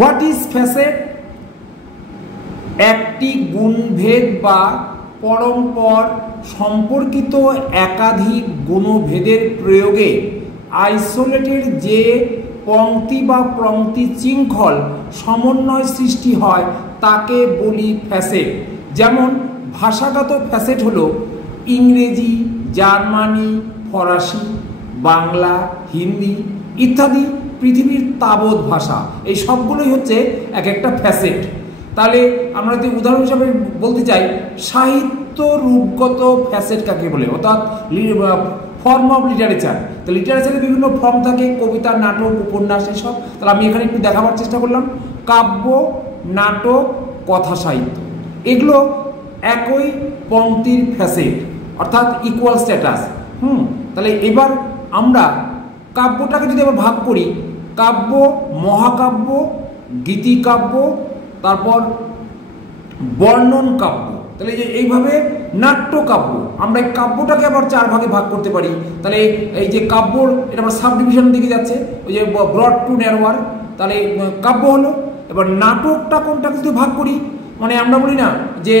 What is facet? একটি গুণভেদ বা পরস্পর সম্পর্কিত একাধিক গুণভেদের প্রয়োগে আইসোলেটের যে পংক্তি বা পংক্তি শৃঙ্খল সমন্বয় সৃষ্টি হয় তাকে বলি ফ্যাসেট। যেমন ভাষাগত ফ্যাসেট হলো ইংরেজি, জার্মানি, ফরাসি, বাংলা, হিন্দি ইত্যাদি পৃথিবীর তাবৎ ভাষা, এই সবগুলোই হচ্ছে এক একটা ফ্যাসেট। তাহলে আমরা যদি উদাহরণ হিসাবে বলতে চাই, সাহিত্য রূপগত ফ্যাসেট কাকে বলে, অর্থাৎ ফর্ম অফ লিটারেচার। তো লিটারেচারের বিভিন্ন ফর্ম থাকে, কবিতা, নাটক, উপন্যাস, এসব। তাহলে আমি এখানে একটু দেখাবার চেষ্টা করলাম। কাব্য, নাটক, কথা সাহিত্য, এগুলো একই পংক্তির ফ্যাসেট, অর্থাৎ ইকুয়াল স্ট্যাটাস। তাহলে এবার আমরা কাব্যটাকে যদি আবার ভাগ করি, কাব্য, মহাকাব্য, গীতিকাব্য, তারপর বর্ণন কাব্য, তাহলে এইভাবে নাট্যকাব্য। আমরা এই কাব্যটাকে আবার 4 ভাগে ভাগ করতে পারি। তাহলে এই যে কাব্যর এটা আবার সাব ডিভিশন দিকে যাচ্ছে, ওই যে ব্রড টু ন্যারোয়ার, তাহলে কাব্য হলো। এবার নাটকটা কোনটা যদি ভাগ করি, মানে আমরা বলি না যে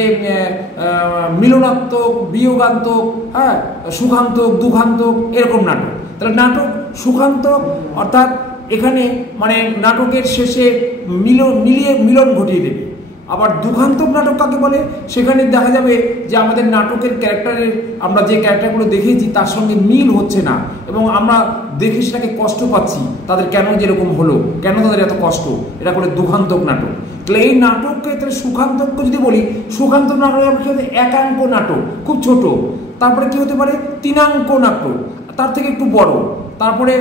মিলনাত্মক, বিয়োগান্তক, হ্যাঁ, সুখান্তক, দুঃখান্তক, এরকম নাটক। তাহলে নাটক সুখান্তক, অর্থাৎ এখানে মানে নাটকের শেষে মিলন ঘটিয়ে দেবে। আবার দুঃখান্তক নাটক কাকে বলে, সেখানে দেখা যাবে যে আমাদের নাটকের ক্যারেক্টারের, আমরা যে ক্যারেক্টারগুলো দেখেছি তার সঙ্গে মিল হচ্ছে না, এবং আমরা দেখে সেটাকে কষ্ট পাচ্ছি, তাদের কেন যেরকম হলো, কেন তাদের এত কষ্ট, এটা করে দুঃখান্তক নাটক। তাহলে এই নাটককে, তাহলে সুখান্তককে যদি বলি, সুখান্তক নাটক একাঙ্ক নাটক, খুব ছোট। তারপরে কি হতে পারে, 3 নাটক, তার থেকে একটু বড়, তারপরে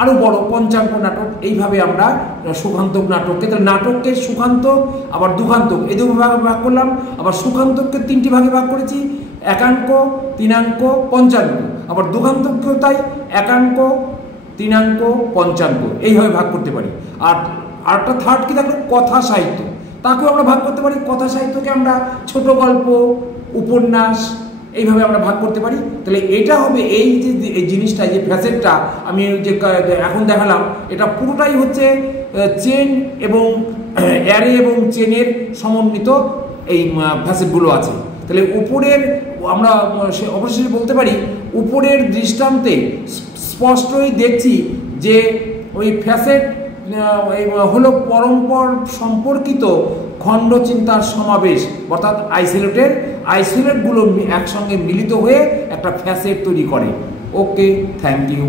আরো বড় 5 নাটক। এইভাবে আমরা সুখান্তক নাটককে, তাহলে নাটককে সুখান্তক আবার দুঃখান্তক এই 2 ভাগে ভাগ করলাম। আবার সুখান্তককে 3টি ভাগে ভাগ করেছি, একাঙ্ক, 3 5। আবার দুঃখান্তককেও তাই, একাঙ্ক, 3 5, এইভাবে ভাগ করতে পারি। আর আরেকটা থার্ড কি থাকলো, কথা সাহিত্য, তাকেও আমরা ভাগ করতে পারি। কথা সাহিত্যকে আমরা ছোট গল্প, উপন্যাস, এইভাবে আমরা ভাগ করতে পারি। তাহলে এটা হবে এই যে এই জিনিসটা, যে ফ্যাসেটটা আমি যে এখন দেখালাম, এটা পুরোটাই হচ্ছে চেন এবং অ্যারে এবং চেনের সমন্বিত এই ফ্যাসেটগুলো আছে। তাহলে উপরের আমরা অবশ্যই বলতে পারি, উপরের দৃষ্টান্তে স্পষ্টই দেখছি যে ওই ফ্যাসেট হলো পরস্পর সম্পর্কিত খণ্ড চিন্তার সমাবেশ, অর্থাৎ আইসোলেটগুলো একসঙ্গে মিলিত হয়ে একটা ফ্যাসেট তৈরি করে। ওকে, থ্যাংক ইউ।